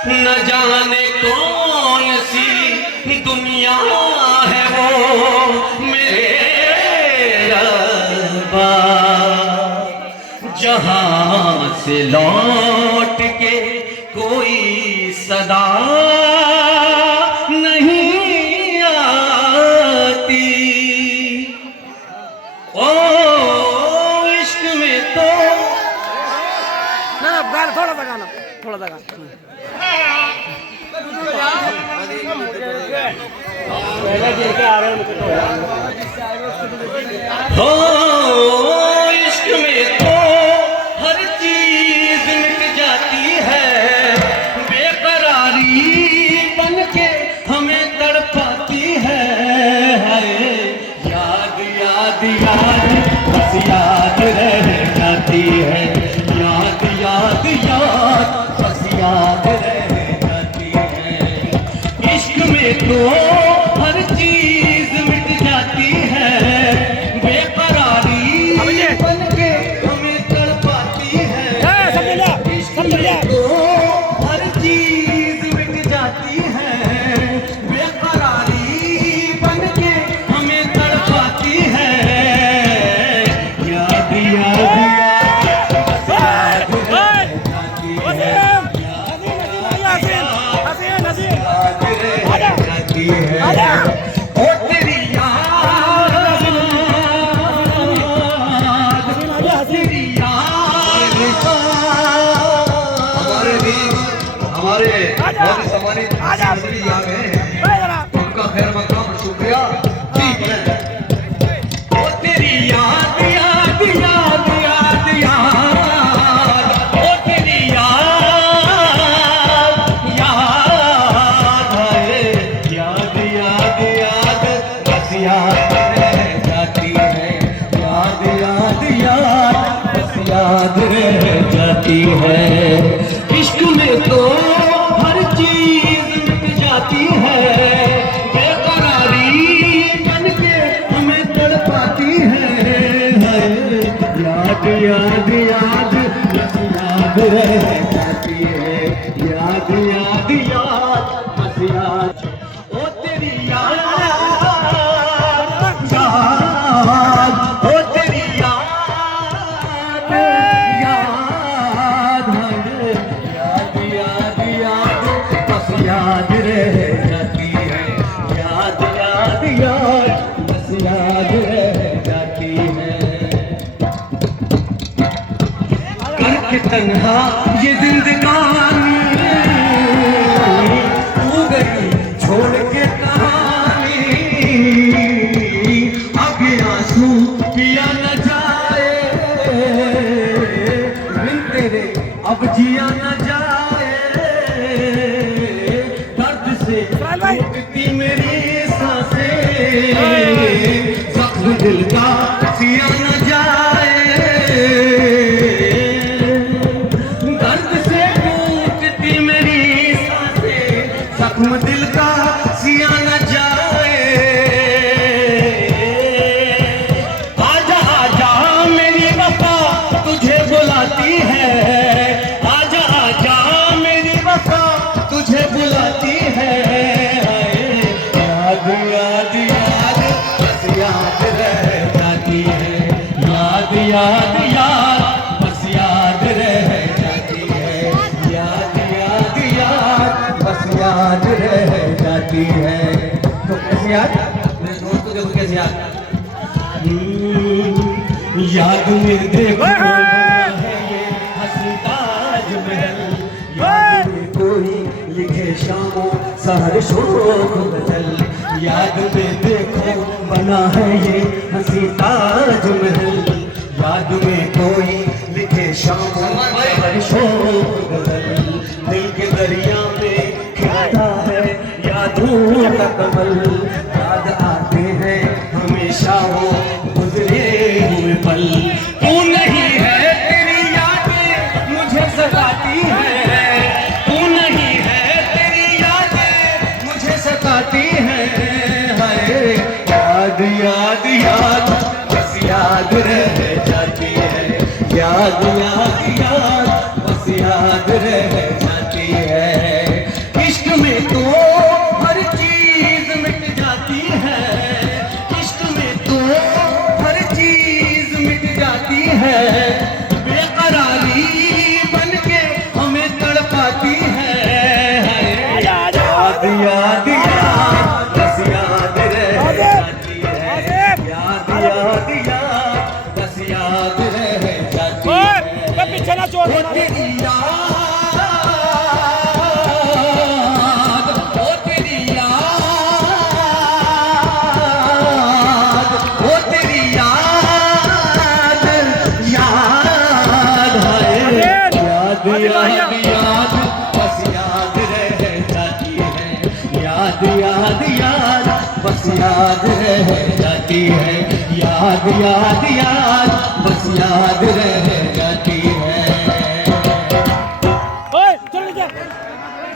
न जाने कौन सी दुनिया है वो मेरे रब्बा, जहां से लौट के कोई सदा नहीं आती। ओ इश्क में तो ना गाना थोड़ा सा गाना, थोड़ा सा गाना। पहले देख के आ रहे हो इश्क में तो हर चीज मिट जाती है, बेकरारी बन के हमें तड़पाती है। याद याद याद बस याद रह जाती है, याद याद याद बस याद रह जाती है। इश्क में तो हर चीज मिट जाती है, बेकरारी बन के हमें तड़पाती है। इश्क में तो हर चीज मिट जाती है, बेकरारी बन के हमें तड़पाती है। याद याद याद बस याद रह जाती है, जाती है। ओ तेरी याद, तेरी याद, हमारे बहुत सम्मानित मंत्री आ गए हैं, उनका खैर मक़ाम शुक्रिया। ठीक है। ओ तेरी याद याद याद याद याद, ओ तेरी याद याद है, याद याद याद बस याद रह जाती है, याद याद याद बस याद रह जाती है। इश्क में तो हर चीज मिट जाती है, बेकरारी बन के हमें तड़पाती है। याद याद याद बस याद रह जाती है, याद याद याद बस याद। ओ तेरी याद याद, ओ तेरी याद याद है, याद याद याद बस याद रह जाती है, याद याद याद बस याद रह जाती है। करके तन्हा ये जिंदगानी तू गई छोड़ के कहानी, अब ये आंसू पिया न जाए, बिन तेरे अब जिया न जाए। दर्द से टूटती मेरी सांसें, जख्म दिल का सिया न जाए। दर्द से टूटती मेरी सांसें, जख्म दिल का सिया न जाए। आजा आजा मेरी वफा तुझे बुलाती है, आजा आजा मेरी वफा तुझे बुलाती है। याद याद याद बस याद रह जाती है, याद याद याद बस याद रह जाती है, याद याद याद बस याद रह जाती है। तो कैसे याद मेरे दोस्त को देखो कैसे याद, याद में देखो है ये हंसी ताजमहल, याद में कोई लिखे शामों सहर शोक गजल, याद में देखो बना है ये हंसी ताजमहल, याद में कोई लिखे शामों सहर शोक गजल। दिल के दरिया में खिलता है यादों का कमल, याद आते हैं हमेशा वो गुजरे हुए पल। तू नहीं है तेरी यादें मुझे सताती है, तू नहीं है तेरी यादें मुझे सताती है। हाय याद याद याद बस याद रह जाती है, याद याद याद बस याद रह जाती है। याद याद बस याद रह जाती है, याद याद याद बस याद रह